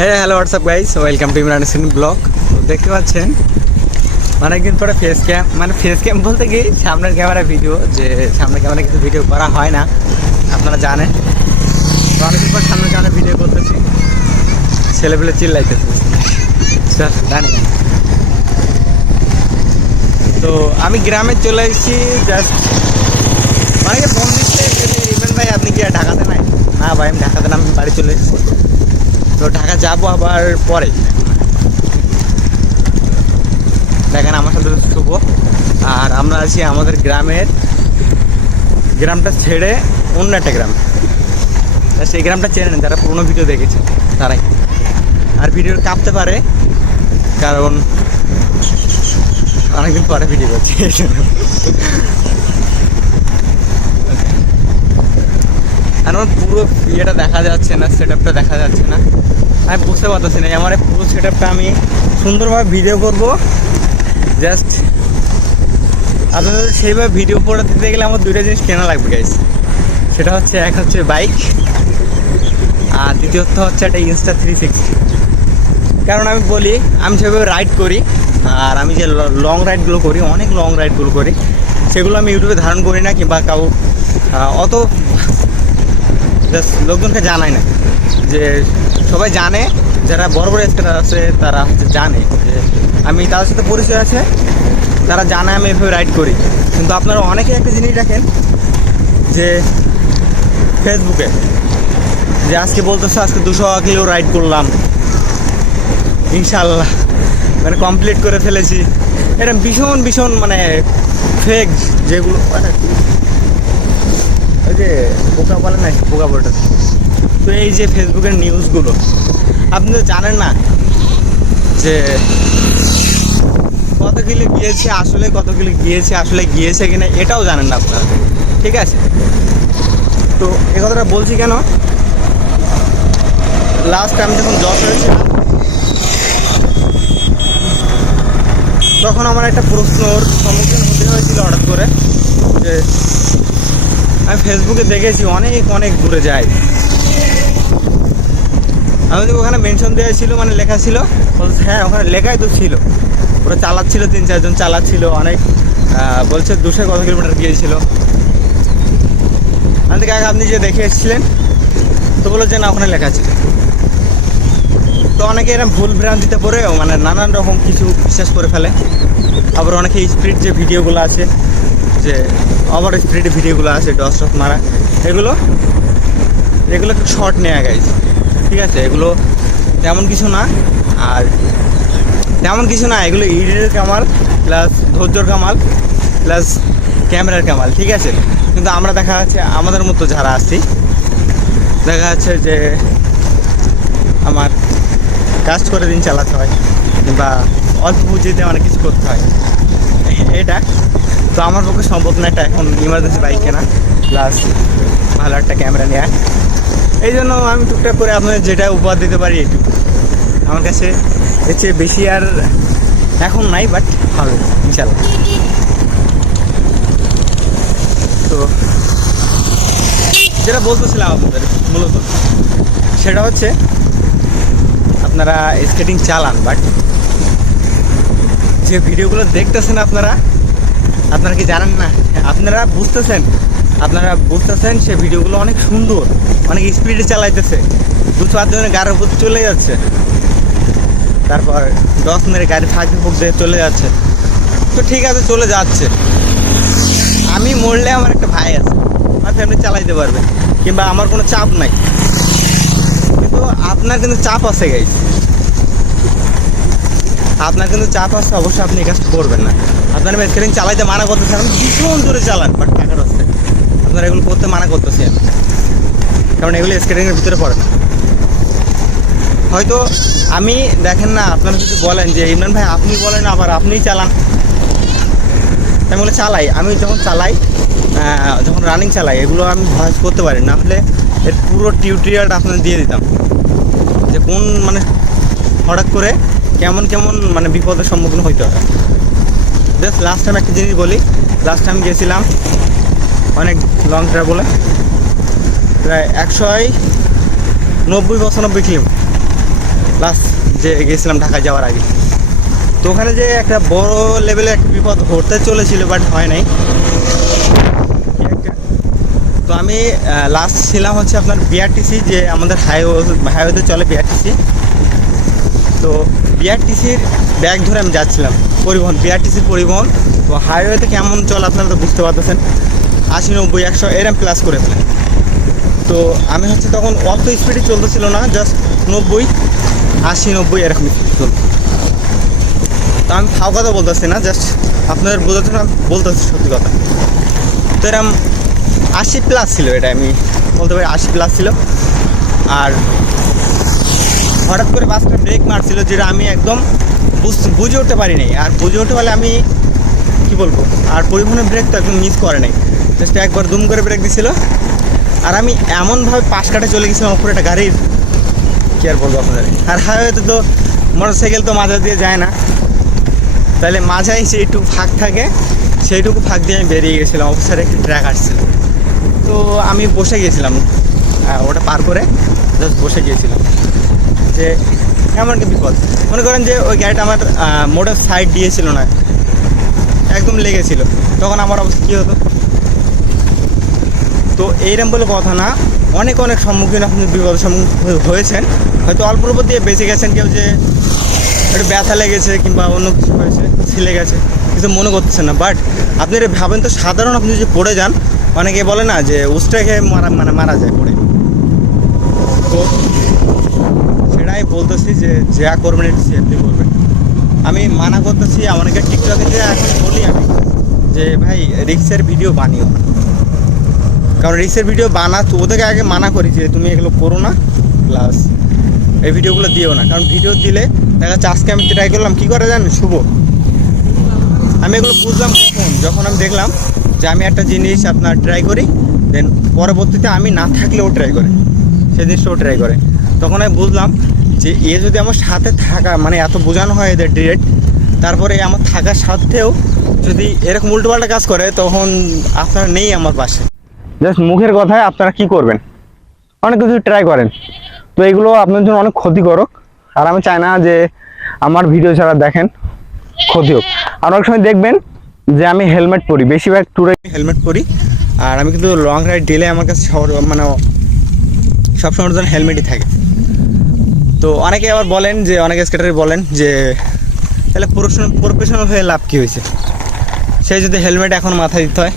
হ্যাঁ hello what's up guys welcome to Imran scene blog দেখতে পাচ্ছেন অনেকদিন পরে ফেস ক্যাম মানে ফেস ক্যাম বলতে কি সামনের ক্যামেরা ভিডিও যে সামনের ক্যামেরা কিছু ভিডিও করা হয় না আপনারা জানেন। তো অনেকদিন পর সামনের ক্যামেরা ভিডিও করতেছি ছেলেপেলে চিল্লাইতেছে। চল, জানি তো আমি গ্রামে চলে এসেছি জাস্ট অনেকে ফোন দিচ্ছে যে ভাই আপনি কি ঢাকাতে নাই? না ভাই আমি ঢাকাতে না আমি বাড়ি চলে এসেছি। তো ঢাকা যাব আবার পরে। দেখেন আমার সাথে শুভ। আর আমরা আছি আমাদের গ্রামের, গ্রামটা ছেড়ে অন্য একটা গ্রাম। সেই গ্রামটা চেনে নেন, যারা পুরোনো ভিডিও দেখেছে, তারাই। আর ভিডিও কাঁপতে পারে, কারণ অনেকদিন পরে ভিডিও করছি এই জন্য। আর আমার পুরো ইয়েটা দেখা যাচ্ছে না সেট আপটা দেখা যাচ্ছে না। আমি বুঝতে পারতেছি না আমার পুরো সেট আপটা আমি সুন্দরভাবে ভিডিও করব। জাস্ট আপনাদের সেইভাবে ভিডিও করে দিতে গেলে আমার দুইটা জিনিস কেনা লাগবে গাইস সেটা হচ্ছে, এক হচ্ছে বাইক আর দ্বিতীয়ত হচ্ছে একটা ইনস্টা থ্রি সিক্সটি কারণ আমি বলি, আমি সেভাবে রাইড করি, আর আমি যে লং রাইডগুলো করি, অনেক লং রাইডগুলো করি, সেগুলো আমি ইউটিউবে ধারণ করি না কিংবা কাউ অত জাস্ট লোকজনকে জানায় না। যে সবাই জানে, যারা বড় বড় স্টার আছে, তারা হচ্ছে জানে যে আমি তাদের সাথে পরিচয় আছে, তারা জানে আমি এভাবে রাইড করি। কিন্তু আপনারা অনেকে একটা জিনিস দেখেন যে ফেসবুকে যে আজকে বলতেছে, আজকে দুশো কিলো রাইড করলাম। ইনশাল্লাহ মানে কমপ্লিট করে ফেলেছি। এটা ভীষণ ভীষণ মানে ফেক যেগুলো যে পোকা বলে না পোকা বলটা তো এই যে ফেসবুকের নিউজগুলো, আপনি তো জানেন না যে কত কিলো গিয়েছে, আসলে কত কিলো গিয়েছে, আসলে গিয়েছে কিনা, এটাও জানেন না আপনারা, ঠিক আছে? তো এ কথাটা বলছি কেন? লাস্ট টাইম যখন জব হয়েছিলাম তখন আমার একটা প্রশ্নর সম্মুখীন হতে হয়েছিল হঠাৎ করে, যে আমি ফেসবুকে দেখেছি, অনেক অনেক দূরে যায়। আমি তো ওখানে মেনশন দেওয়া ছিল মানে লেখা ছিল। বলছে হ্যাঁ ওখানে লেখাই তো ছিল। ওরা চালাচ্ছিল, তিন, চারজন চালাচ্ছিল, অনেক বলছে দুশো কত কিলোমিটার গিয়েছিল। আমি আগে আপনি যে দেখে এসেছিলেন, তো বলো যে না, ওখানে লেখা ছিল। তো অনেকে এরকম ভুল ভ্রান্তিতে পড়েও মানে নানান রকম কিছু বিশ্বাস করে ফেলে। আবার অনেকে স্পিড যে ভিডিওগুলো আছে, যে ওভার স্পিড ভিডিওগুলো আছে ডস টস মারা, এগুলো এগুলো একটু শর্ট নেওয়া গেছে ঠিক আছে? এগুলো তেমন কিছু না, আর তেমন কিছু না, এগুলো ইডিটের কামাল প্লাস ধৈর্যর কামাল প্লাস ক্যামেরার কামাল, ঠিক আছে? কিন্তু আমরা দেখা যাচ্ছে, আমাদের মতো যারা আছি, দেখা যাচ্ছে যে আমার কাজ করে দিন, চালাতে হয়। কিংবা অল্প পুঁজিতে অনেক কিছু করতে হয়। এটা। তো আমার পক্ষে সম্ভব না এটা এখন ইমার্জেন্সি বাইক কেনা। প্লাস ভালো একটা ক্যামেরা নেওয়া এই জন্য আমি টুকটাক করে আপনাদের যেটা উপহার দিতে পারি এইটুকু আমার কাছে এর চেয়ে বেশি আর এখন নাই বাট হবে, ইনশাল্লাহ। তো যেটা বলতেছিলাম আপনাদের মূলত, সেটা হচ্ছে আপনারা স্কেটিং চালান বাট যে ভিডিওগুলো দেখতেছেন আপনারা আপনারা কি জানেন না? আপনারা বুঝতেছেন আপনারা বুঝতেছেন সে ভিডিওগুলো অনেক সুন্দর, অনেক স্পিডে চালাইতেছে। দু চারজনের গাড়ির উপর চলে যাচ্ছে। তারপর দশ মেরে গাড়ি ফাঁকি ফুক দিয়ে চলে যাচ্ছে। তো ঠিক আছে, চলে যাচ্ছে। আমি মরলে আমার একটা ভাই আছে, আমার ফ্যামিলি চালাইতে পারবে, কিংবা আমার কোনো চাপ নাই। কিন্তু আপনার কিন্তু চাপ আছে গাইস আপনার কিন্তু চাপ আছে, অবশ্যই আপনি এই কাজটা করবেন না। আপনার স্কেটিং চালাইতে মানা করতেছেন আপনি ভীষণ জোরে চালান বাট টাকার হচ্ছে আপনার এগুলো করতে মানা করতেছি। আমি কারণ এগুলো স্কেটিংয়ের ভিতরে পড়ে না। হয়তো আমি, দেখেন না, আপনারা যদি বলেন যে, ইমরান ভাই, আপনি বলেন আবার আপনিই চালান। আমি বলে, চালাই। আমি যখন চালাই যখন রানিং চালাই, এগুলো আমি ভয়েস করতে পারি না। হলে এর পুরো টিউটোরিয়ালটা আপনাদের দিয়ে দিতাম। যে কোন মানে হঠাৎ করে কেমন কেমন মানে বিপদের সম্মুখীন হইতে হয়। জাস্ট লাস্ট টাইম একটা জিনিস বলি লাস্ট টাইম গিয়েছিলাম অনেক লং ট্রাভেলে প্রায় একশো নব্বই পঁচানব্বই কিলোমিটার লাস্ট যে গেছিলাম ঢাকা যাওয়ার আগে। তো ওখানে যে একটা বড় লেভেলে একটা বিপদ ঘটতে চলেছিল বাট হয় নাই। তো আমি লাস্ট ছিলাম হচ্ছে আপনার বিআরটিসি যে আমাদের হাইওয়ে হাইওয়েতে চলে বিআরটিসি তো বিআরটিসির ব্যাগ ধরে আমি যাচ্ছিলাম, পরিবহন বিআরটিসির পরিবহন। তো হাইওয়েতে কেমন চলে আপনারা তো বুঝতে পারতেছেন, আশি, নব্বই, একশো, এরম প্লাস করে ফেলে। তো আমি হচ্ছে তখন অত স্পিডে চলতেছিল না জাস্ট নব্বই, আশি, নব্বই, এরকম চলত। তো আমি ফাও কথা বলতেছি না জাস্ট আপনাদের বোঝাতে না বলতেছি সত্যি কথা। তো এরম আশি প্লাস ছিল, এটা আমি বলতে পারি আশি প্লাস ছিল। আর হঠাৎ করে বাসটা ব্রেক মারছিল যেটা আমি একদম বুঝ- উঠতে পারি পারিনি আর বুঝে উঠতে পারলে আমি কি বলব? আর পরিবহনের ব্রেক তো একদম মিস করে নাই। জাস্ট একবার দুম করে ব্রেক দিছিল। আর আমি এমনভাবে পাশ কাটে চলে গেছিলাম, ওপরে একটা গাড়ির। কি আর বলব আপনাদের? আর হাইওয়েতে তো মোটর সাইকেল তো মাঝা দিয়ে যায় না। তাহলে মাঝায় যেটুকু ফাঁক থাকে, সেইটুকু ফাঁক দিয়ে আমি বেরিয়ে গেছিলাম। অফিসারে একটি ট্র্যাক আসছিল। তো আমি বসে গিয়েছিলাম ওটা পার করে জাস্ট বসে গিয়েছিলাম। যে এমন কি বিপদ। মনে করেন যে ওই গাড়িটা আমার মোটর সাইড দিয়েছিল না, একদম লেগেছিল। তখন আমার অবস্থা কী হতো? তো এইরকম বলে কথা না, অনেক অনেক সম্মুখীন আপনি বিপদের সম্মুখীন হয়েছেন। হয়তো অল্প অল্প দিয়ে বেঁচে গেছেন কেউ যে একটু ব্যথা লেগেছে কিংবা অন্য কিছু হয়েছে, ছিলে গেছে, কিছু মনে করতেছেন না। বাট আপনি এটা ভাবেন তো, সাধারণ আপনি যদি পড়ে যান অনেকে বলে না যে উস্টে খেয়ে মারা মানে মারা যায় পড়ে তো সেটাই বলতেছি যে যা করবেন একটু সেফলি করবেন। আমি মানা করতেছি, অনেকে টিকটকে যে এখন বলি আমি, যে ভাই রিক্সের ভিডিও বানিও। না কারণ রিক্সের ভিডিও বানা ওদেরকে আগে মানা করি যে তুমি এগুলো করো না প্লাস এই ভিডিওগুলো দিও না। কারণ ভিডিও দিলে দেখা যাচ্ছে, আজকে আমি ট্রাই করলাম, কী করে জানেন? শুভ। আমি এগুলো বুঝলাম কখন? যখন আমি দেখলাম যে আমি একটা জিনিস আপনার ট্রাই করি দেন পরবর্তীতে আমি না থাকলেও ট্রাই করে। সেই জিনিসটাও ট্রাই করে। তখন আমি বুঝলাম যে এ যদি আমার সাথে থাকা মানে এত বোঝানো হয় এদের ডিরেক্ট তারপরে আমার থাকার সাথেও যদি এরকম উল্টোপাল্টা কাজ করে, তখন আপনারা নেই আমার পাশে। জাস্ট মুখের কথায় আপনারা কি করবেন? অনেক কিছু ট্রাই করেন। তো এগুলো আপনার জন্য অনেক ক্ষতিকারক। আর আমি চাই না যে আমার ভিডিও ছাড়া দেখেন, ক্ষতি হোক। আর অনেক সময় দেখবেন যে আমি হেলমেট পরি, বেশিরভাগ ট্যুরে হেলমেট পরি, আর আমি কিন্তু লং রাইড দিলে আমার কাছে মানে সবসময়ের জন্য হেলমেটই থাকে। তো অনেকে আবার বলেন যে, অনেকে স্কেটারই বলেন যে, তাহলে প্রফেশনাল প্রফেশনাল হয়ে লাভ কী হয়েছে? সে যদি হেলমেট এখন মাথায় দিতে হয়।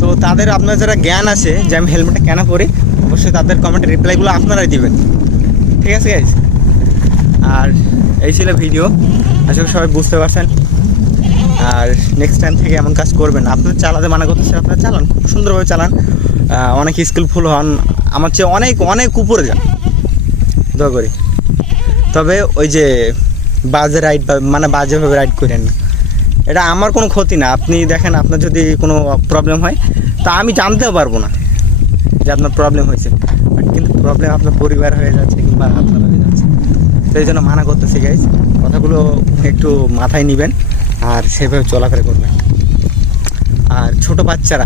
তো তাদের আপনার যারা জ্ঞান আছে যে আমি হেলমেটটা কেন পরি, অবশ্যই তাদের কমেন্টের রিপ্লাইগুলো আপনারাই দিবেন। ঠিক আছে গাইজ আর এই ছিল ভিডিও আশা করি সবাই বুঝতে পারছেন। আর নেক্সট টাইম থেকে এমন কাজ করবেন আপনার চালাতে মানা করতেছে আপনারা চালান, খুব সুন্দরভাবে চালান। অনেক স্কিলফুল হন। আমার চেয়ে অনেক অনেক উপরে যান। দোয়া করি। তবে ওই যে বাজে রাইড মানে বাজেভাবে রাইড করেন। না এটা আমার কোনো ক্ষতি না। আপনি দেখেন, আপনার যদি কোনো প্রবলেম হয়, তা আমি জানতেও পারব না যে আপনার প্রবলেম হয়েছে। কিন্তু প্রবলেম আপনার পরিবার হয়ে যাচ্ছে কিংবা আপনার হয়ে যাচ্ছে। তো এই জন্য মানা করতেছি গাইজ কথাগুলো একটু মাথায় নেবেন। আর সেভাবে চলাফেরা করবেন আর ছোট বাচ্চারা,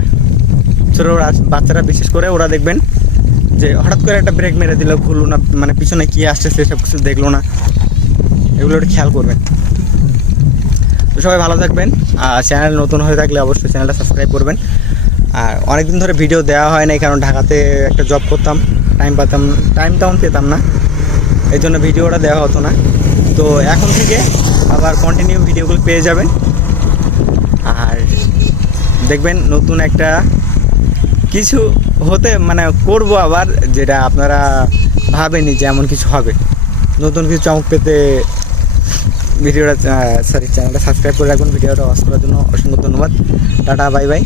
ছোট বাচ- বাচ্চারা বিশেষ করে ওরা দেখবেন যে হঠাৎ করে একটা ব্রেক মেরে দিল, ভুলো না মানে পিছনে কী আসছে সেসব কিছু দেখল না। এগুলো একটু খেয়াল করবেন। তো সবাই ভালো থাকবেন, আর চ্যানেল নতুন হয়ে থাকলে অবশ্যই চ্যানেলটা সাবস্ক্রাইব করবেন। আর অনেকদিন ধরে ভিডিও দেওয়া হয় নাই, কারণ ঢাকাতে একটা জব করতাম টাইম পাতাম টাইম তেমন পেতাম না। এই জন্য ভিডিওটা দেওয়া হতো না। তো এখন থেকে আবার কন্টিনিউ ভিডিওগুলো পেয়ে যাবেন। আর দেখবেন নতুন একটা কিছু হতে মানে করব আবার, যেটা আপনারা ভাবেনি যে এমন কিছু হবে। নতুন কিছু চমক পেতে ভিডিওটা সরি চ্যানেলটা সাবস্ক্রাইব করে রাখুন ভিডিওটা ওয়াচ করার জন্য অসংখ্য ধন্যবাদ। Tata bye bye